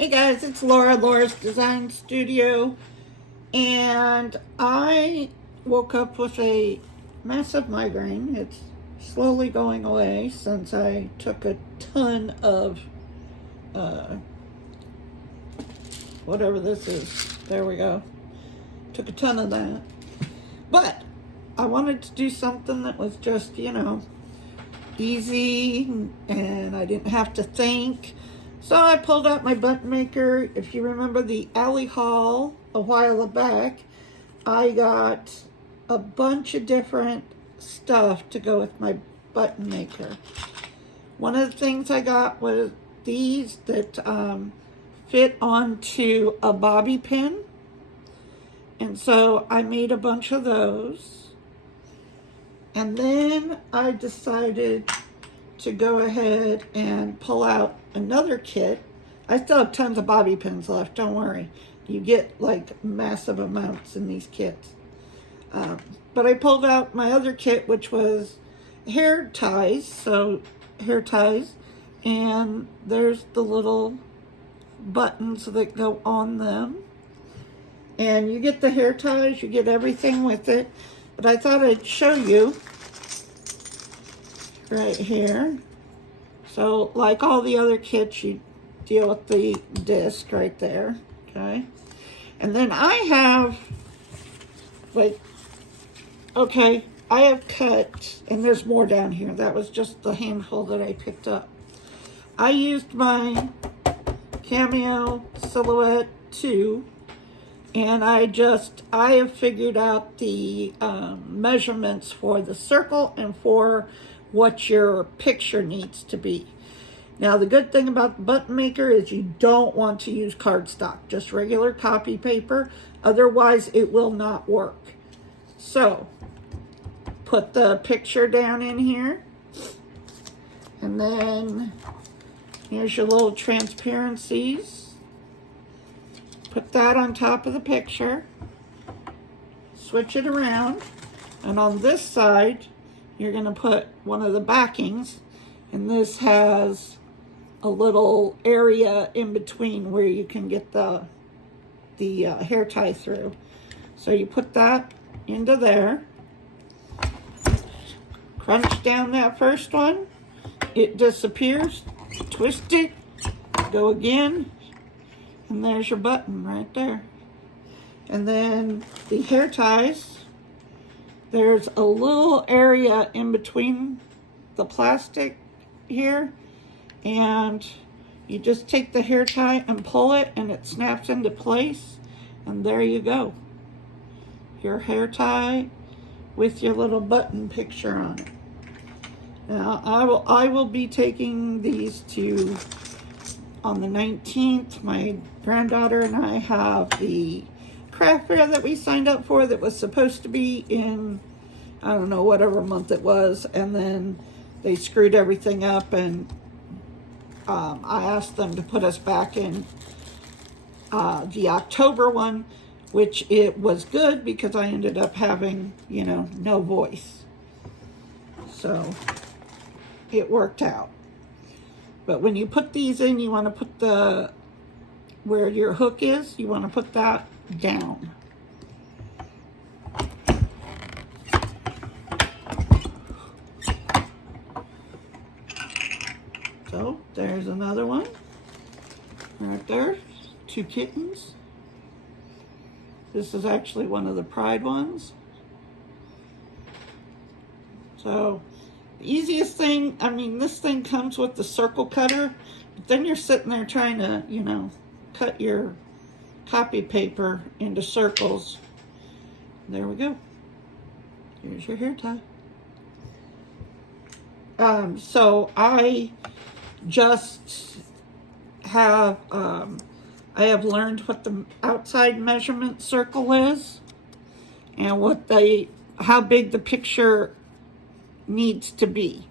Hey guys, it's Laura, Laura's Design Studio, and I woke up with a massive migraine. It's slowly going away since I took a ton of whatever this is. There we go. Took a ton of that. But I wanted to do something that was just, easy and I didn't have to think. So I pulled out my button maker. If you remember the alley haul a while back, I got a bunch of different stuff to go with my button maker. One of the things I got was these that fit onto a bobby pin. And so I made a bunch of those. And then I decided to go ahead and pull out another kit. I still have tons of bobby pins left, don't worry. You get like massive amounts in these kits. But I pulled out my other kit, which was hair ties, and there's the little buttons that go on them. And you get the hair ties, you get everything with it. But I thought I'd show you right here. So like all the other kits, you deal with the disc right there, okay? And then I have, I have cut, and there's more down here. That was just the handful that I picked up. I used my Cameo Silhouette 2, and I have figured out the measurements for the circle and for what your picture needs to be. Now, the good thing about the button maker is you don't want to use cardstock, just regular copy paper. Otherwise, it will not work. So, put the picture down in here. And then, here's your little transparencies. Put that on top of the picture. Switch it around. And on this side, you're going to put one of the backings, and this has a little area in between where you can get the hair tie through. So you put that into there, crunch down that first one, it disappears, twist it, go again, and there's your button right there. And then the hair ties, there's a little area in between the plastic here, and you just take the hair tie and pull it, and it snaps into place, and there you go. Your hair tie with your little button picture on it. Now, I will be taking these to, on the 19th, my granddaughter and I have the craft fair that we signed up for that was supposed to be in, I don't know, whatever month it was, and then they screwed everything up, and I asked them to put us back in the October one, which it was good because I ended up having, no voice. So it worked out. But when you put these in, you want to put where your hook is, you want to put that down. So there's another one right there, 2 kittens. This is actually one of the Pride ones. So the easiest thing, this thing comes with the circle cutter, but then you're sitting there trying to, cut your copy paper into circles. There we go. Here's your hair tie. So I just have, I have learned what the outside measurement circle is and how big the picture needs to be.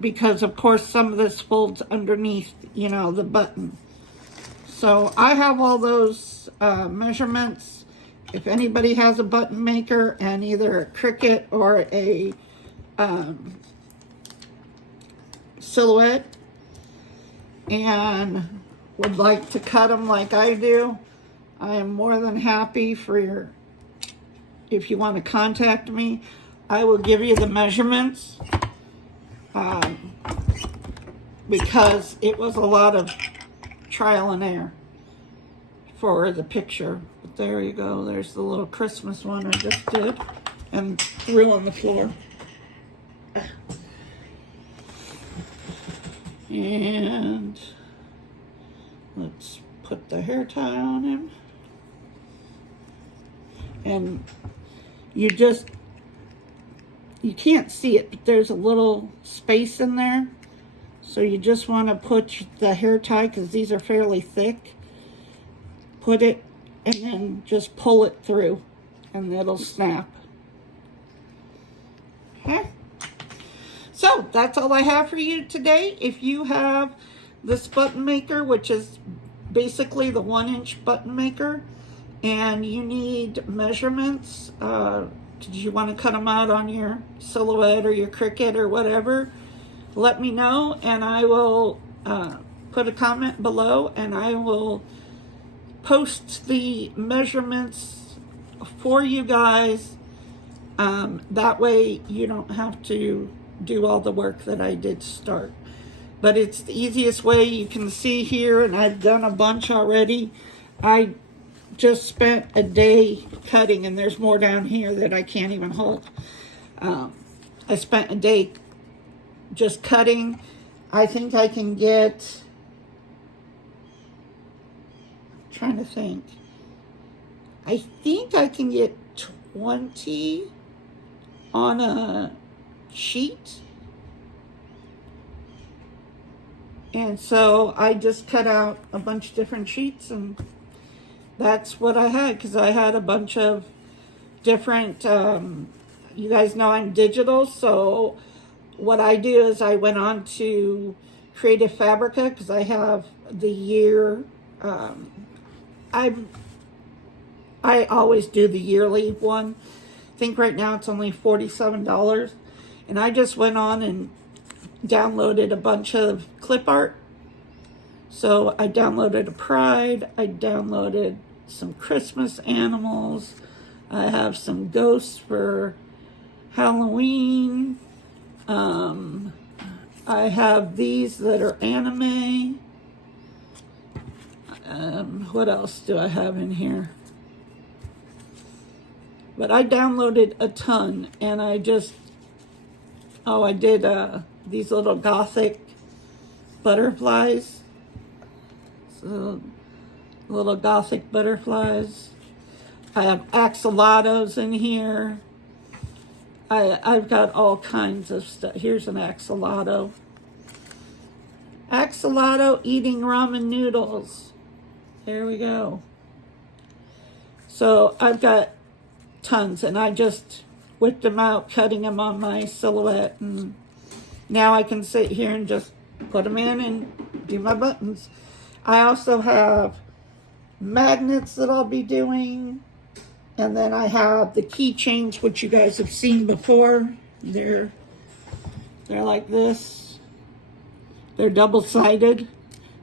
Because of course some of this folds underneath, the button. So I have all those measurements. If anybody has a button maker and either a Cricut or a Silhouette, and would like to cut them like I do, I am more than happy for if you want to contact me. I will give you the measurements because it was a lot of trial and error for the picture. But there you go. There's the little Christmas one I just did and threw on the floor. And let's put the hair tie on him. And you can't see it, but there's a little space in there. So you just want to put the hair tie, because these are fairly thick. Put it and then just pull it through and it'll snap. Okay. So that's all I have for you today. If you have this button maker, which is basically the 1-inch button maker, and you need measurements, did you want to cut them out on your Silhouette or your Cricut or whatever, let me know, and I will put a comment below, and I will post the measurements for you guys. That way you don't have to do all the work that I did start. But it's the easiest way. You can see here, and I've done a bunch already. I just spent a day cutting, and there's more down here that I can't even hold. I spent a day just cutting. I think I can get, I'm trying to think. I think I can get 20 on a sheet. And so I just cut out a bunch of different sheets, and that's what I had, because I had a bunch of different, you guys know I'm digital, so what I do is I went on to Creative Fabrica, because I have the year, I always do the yearly one. I think right now it's only $47, and I just went on and downloaded a bunch of clip art. So I downloaded a Pride, I downloaded some Christmas animals, I have some ghosts for Halloween, I have these that are anime. What else do I have in here? But I downloaded a ton, and I just, I did these little gothic butterflies. So, little gothic butterflies. I have axolotls in here. I've got all kinds of stuff. Here's an axolotl. Axolotl eating ramen noodles. There we go. So I've got tons, and I just whipped them out, cutting them on my Silhouette, and now I can sit here and just put them in and do my buttons. I also have magnets that I'll be doing, and then I have the keychains, which you guys have seen before. They're like this. They're double-sided,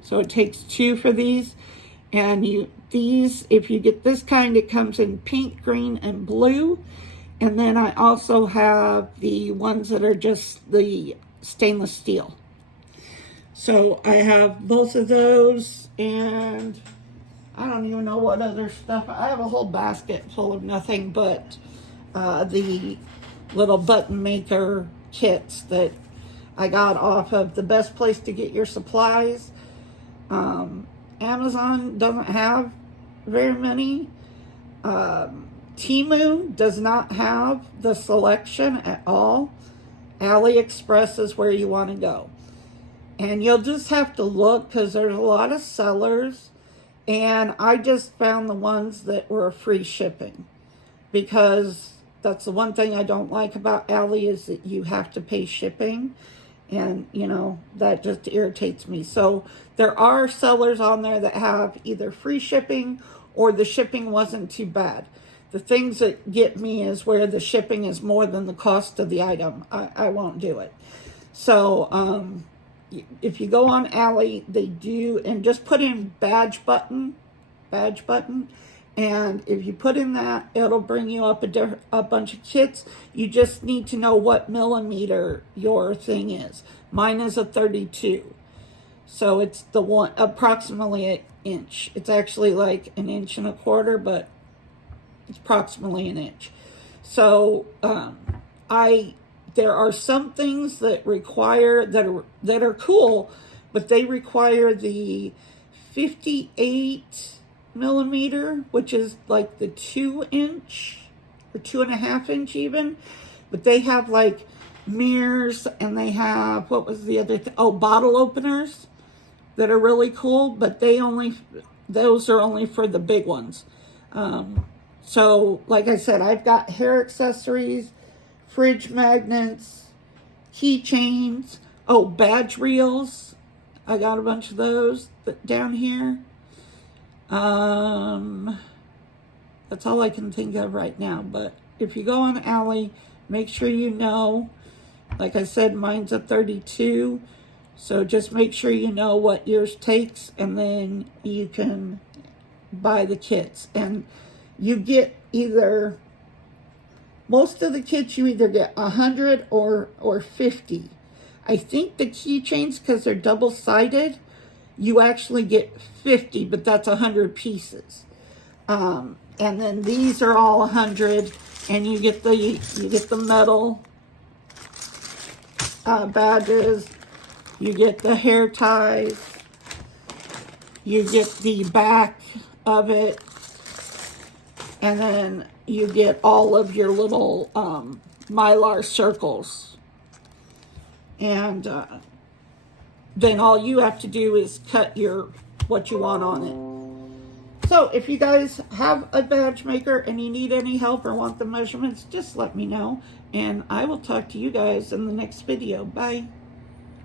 so it takes 2 for these. And these, if you get this kind, it comes in pink, green, and blue. And then I also have the ones that are just the stainless steel. So I have both of those, and I don't even know what other stuff. I have a whole basket full of nothing but the little button maker kits that I got off of the Best Place to Get Your Supplies. Amazon doesn't have very many. Temu does not have the selection at all. AliExpress is where you want to go. And you'll just have to look, because there's a lot of sellers. And I just found the ones that were free shipping, because that's the one thing I don't like about Ali, is that you have to pay shipping. And, you know, that just irritates me. So there are sellers on there that have either free shipping or the shipping wasn't too bad. The things that get me is where the shipping is more than the cost of the item. I won't do it. So if you go on Ally, they do, and just put in badge button, and if you put in that, it'll bring you up a bunch of kits. You just need to know what millimeter your thing is. Mine is a 32, so it's the one approximately an inch. It's actually like 1.25 inches, but it's approximately an inch. So there are some things that require that are cool, but they require the 58 millimeter, which is like the 2-inch or 2.5 inch even. But they have like mirrors, and they have, what was the other thing? Oh, bottle openers that are really cool, but those are only for the big ones. So like I said, I've got hair accessories, fridge magnets, keychains, oh, badge reels. I got a bunch of those down here. That's all I can think of right now. But if you go on Ally, make sure you know, like I said, mine's a 32. So just make sure you know what yours takes, and then you can buy the kits. And you get either, most of the kits you either get 100 or 50. I think the keychains, because they're double-sided, you actually get 50, but that's 100 pieces. And then these are all 100, and you get the metal badges, you get the hair ties, you get the back of it, and then you get all of your little Mylar circles. And then all you have to do is cut what you want on it. So if you guys have a badge maker and you need any help or want the measurements, just let me know. And I will talk to you guys in the next video. Bye.